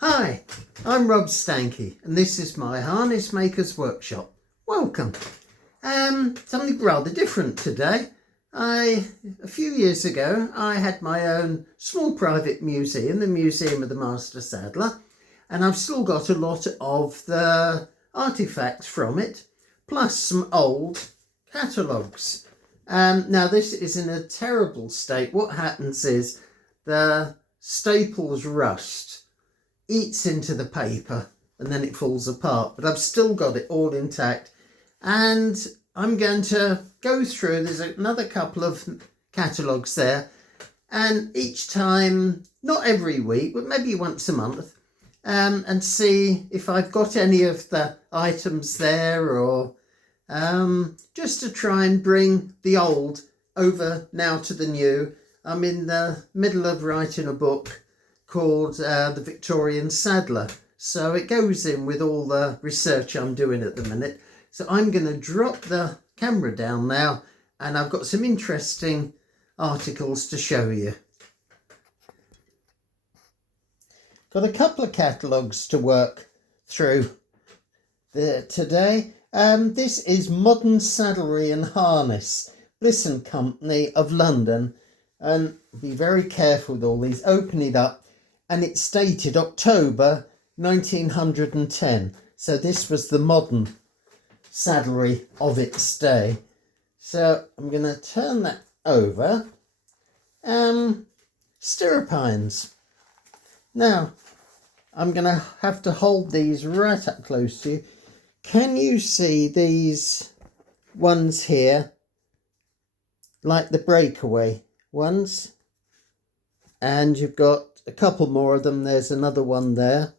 Hi, I'm Rob Steinke and this is my Harness Makers Workshop. Welcome. Something rather different today. A few years ago I had my own small private museum, the Museum of the Master Saddler, and I've still got a lot of the artefacts from it, plus some old catalogues. Now this is in a terrible state. What happens is the staples rust, eats into the paper, and then it falls apart, but I've still got it all intact. And I'm going to go through, there's another couple of catalogues there, and each time, not every week, but maybe once a month, and see if I've got any of the items there, or just to try and bring the old over now to the new. I'm in the middle of writing a book called the Victorian Saddler, so it goes in with all the research I'm doing at the minute. So I'm going to drop the camera down now, and I've got some interesting articles to show you. Got a couple of catalogues to work through today. This is Modern Saddlery and Harness, Bliss and Company of London, and be very careful with all these. Open it up, and it's dated October 1910. So this was the modern saddlery of its day. So I'm going to turn that over. Stirrup irons. Now, I'm going to have to hold these right up close to you. Can you see these ones here? Like the breakaway ones. And you've got a couple more of them. There's another one there.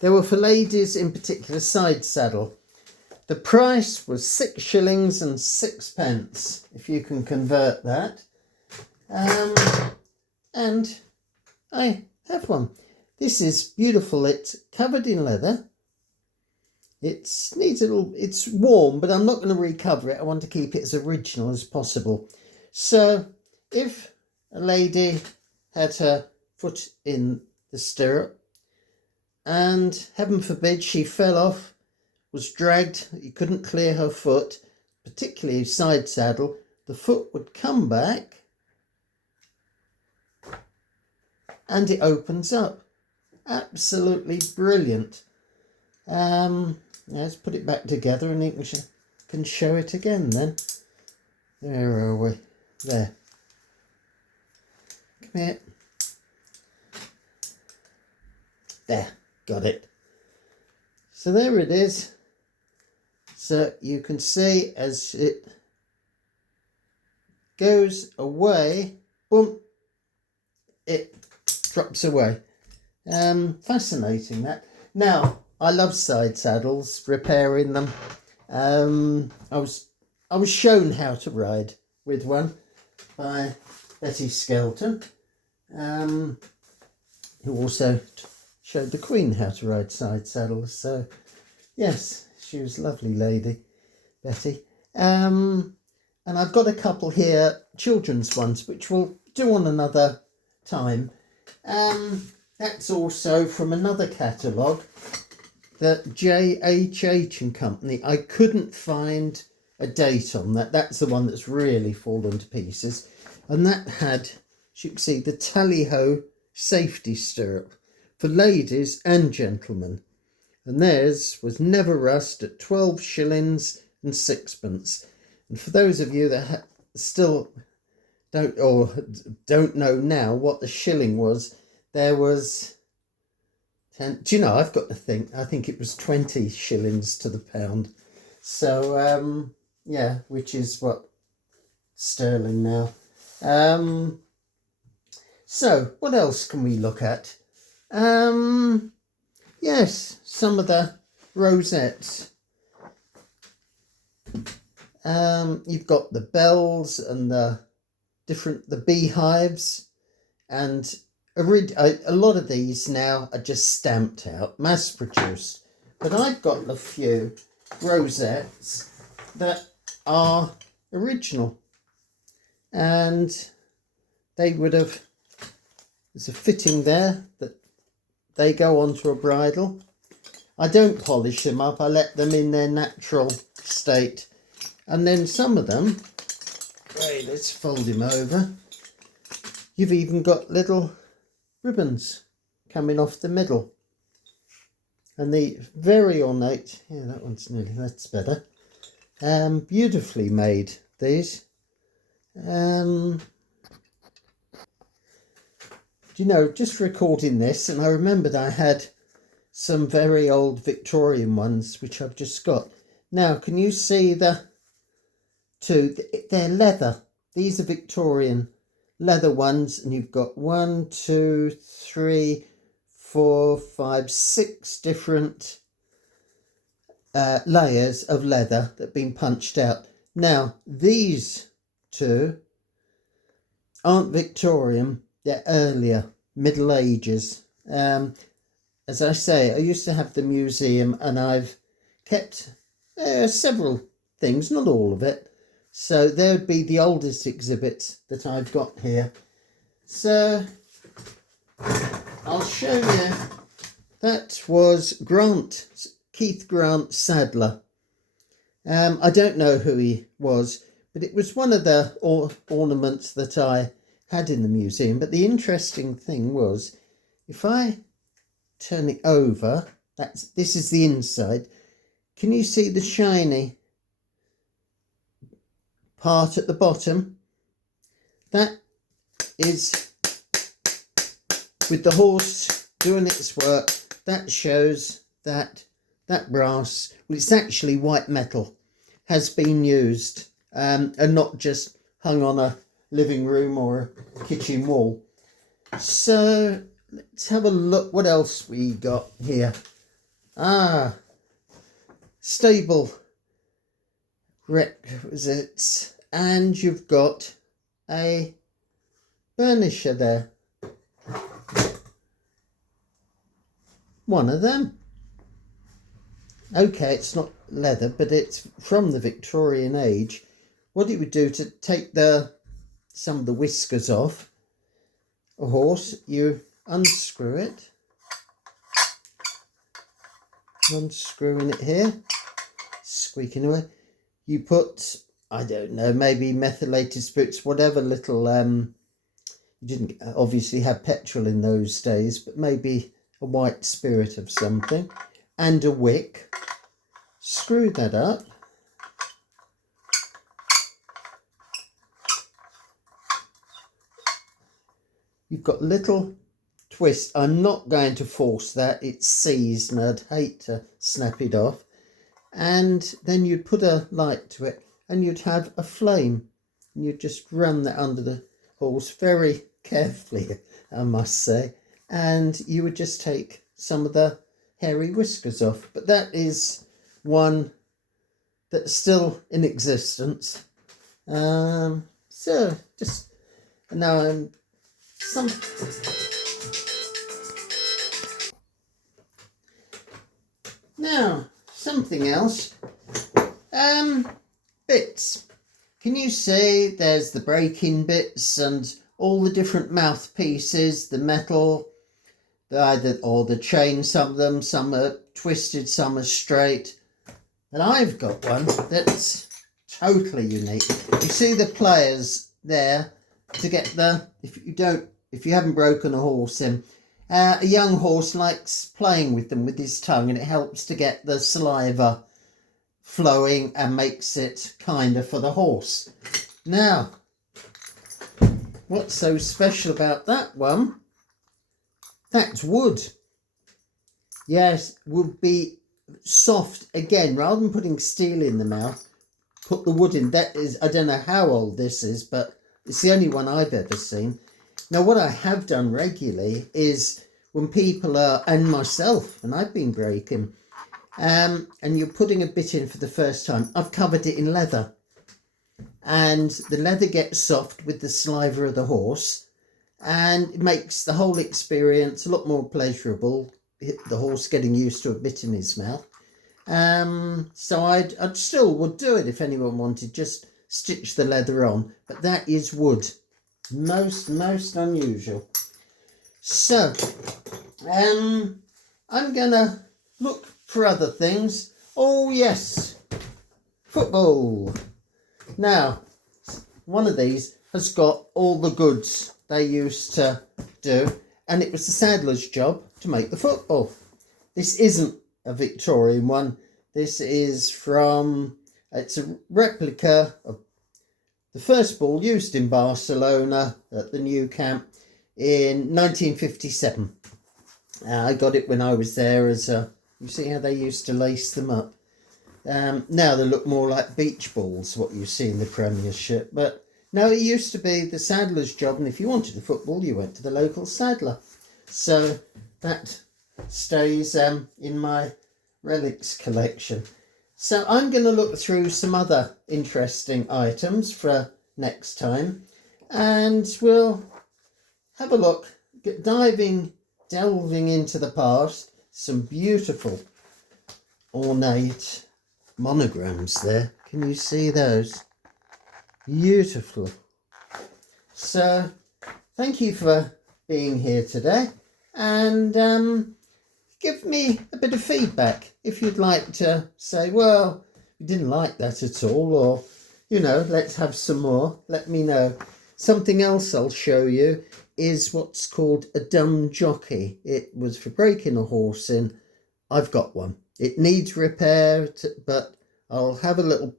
They were for ladies, in particular side saddle. The price was 6 shillings and 6 pence, if you can convert that. And I have one. This is beautiful. It's covered in leather. It needs a little, it's warm, but I'm not going to recover it. I want to keep it as original as possible. So if a lady had her foot in the stirrup and heaven forbid she fell off, was dragged, you couldn't clear her foot, particularly side saddle, the foot would come back and it opens up. Absolutely brilliant. Let's put it back together and you can show it again then. Where are we? There. Come here. There, got it. So there it is. So you can see as it goes away, boom, it drops away. Fascinating that. Now, I love side saddles, repairing them. I was shown how to ride with one by Betty Skelton, who also showed the Queen how to ride side saddles. So yes, she was a lovely lady, Betty. And I've got a couple here, children's ones, which we'll do on another time. That's also from another catalogue, the J.H.H. and Company. I couldn't find a date on that. That's the one that's really fallen to pieces. And that had, as you can see, the tally-ho safety stirrup for ladies and gentlemen. And theirs was never rust at 12 shillings and 6 pence. And for those of you that still don't know now what the shilling was, there was 10. Do you know, I've got to think, I think it was 20 shillings to the pound. So, yeah, which is what, sterling now. So, what else can we look at? Yes, some of the rosettes. You've got the bells and the beehives, and a lot of these now are just stamped out, mass produced. But I've got a few rosettes that are original, and they would have, there's a fitting there that they go onto a bridle. I don't polish them up, I let them in their natural state. And then some of them, wait, let's fold him over. You've even got little ribbons coming off the middle. And the very ornate, yeah, that one's nearly, that's better. Beautifully made, these. You know, just recording this, and I remembered I had some very old Victorian ones, which I've just got. Now, can you see the two? They're leather. These are Victorian leather ones, and you've got 1, 2, 3, 4, 5, 6 different layers of leather that have been punched out. Now, these two aren't Victorian, they're earlier, Middle Ages. As I say, I used to have the museum, and I've kept several things, not all of it. So there would be the oldest exhibits that I've got here. So I'll show you. That was Keith Grant Saddler. I don't know who he was, but it was one of the ornaments that I had in the museum. But the interesting thing was, if I turn it over, this is the inside. Can you see the shiny part at the bottom? That is with the horse doing its work. That shows that that brass, well, it's actually white metal, has been used and not just hung on a living room or a kitchen wall. So let's have a look what else we got here. Stable requisites, and you've got a burnisher there. One of them. Okay, it's not leather, but it's from the Victorian age. What it would do to take some of the whiskers off a horse, you unscrew it. Unscrewing it here, squeaking away. You put, I don't know, maybe methylated spirits, whatever little, you didn't obviously have petrol in those days, but maybe a white spirit of something, and a wick. Screw that up. You've got little twists. I'm not going to force that. It's seized and I'd hate to snap it off. And then you'd put a light to it and you'd have a flame. And you'd just run that under the horse very carefully, I must say. And you would just take some of the hairy whiskers off. But that is one that's still in existence. So just now something else. Bits. Can you see there's the break-in bits and all the different mouthpieces, the metal, the chain, some of them, some are twisted, some are straight. And I've got one that's totally unique. You see the players there to get if you haven't broken a horse in, a young horse likes playing with them with his tongue, and it helps to get the saliva flowing and makes it kinder for the horse. Now, what's so special about that one? That's wood. Yes, would be soft again. Rather than putting steel in the mouth, put the wood in. That is, I don't know how old this is, but it's the only one I've ever seen. Now, what I have done regularly is when people are, and myself, and I've been breaking, and you're putting a bit in for the first time, I've covered it in leather. And the leather gets soft with the saliva of the horse, and it makes the whole experience a lot more pleasurable, the horse getting used to a bit in his mouth. So I'd still would do it if anyone wanted, just stitch the leather on, but that is wood. Most unusual. So, I'm gonna look for other things. Oh yes, football. Now, one of these has got all the goods they used to do, and it was the saddler's job to make the football. This isn't a Victorian one. This is from, it's a replica of the first ball used in Barcelona at the new camp in 1957. I got it when I was there as a, you see how they used to lace them up. Now they look more like beach balls, what you see in the Premiership. But no, it used to be the saddler's job, and if you wanted a football, you went to the local saddler. So that stays in my relics collection. So I'm going to look through some other interesting items for next time, and we'll have a look, delving into the past. Some beautiful ornate monograms there. Can you see those? Beautiful. So thank you for being here today, and give me a bit of feedback if you'd like to say, well, you didn't like that at all, or, you know, let's have some more. Let me know. Something else I'll show you is what's called a dumb jockey. It was for breaking a horse in. I've got one. It needs repair, but I'll have a little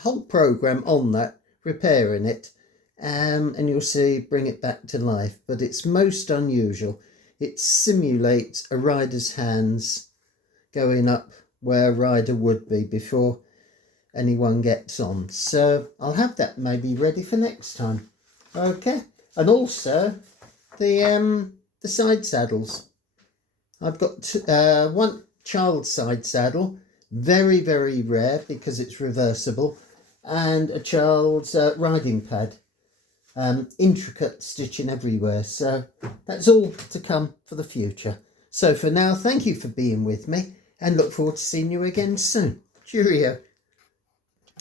whole program on that, repairing it, and you'll see, bring it back to life. But it's most unusual. It simulates a rider's hands going up where a rider would be before anyone gets on. So I'll have that maybe ready for next time. Okay, and also the side saddles. I've got one child side saddle, very, very rare because it's reversible, and a child's riding pad. Intricate stitching everywhere. So that's all to come for the future. So for now, thank you for being with me, and look forward to seeing you again soon. Cheerio.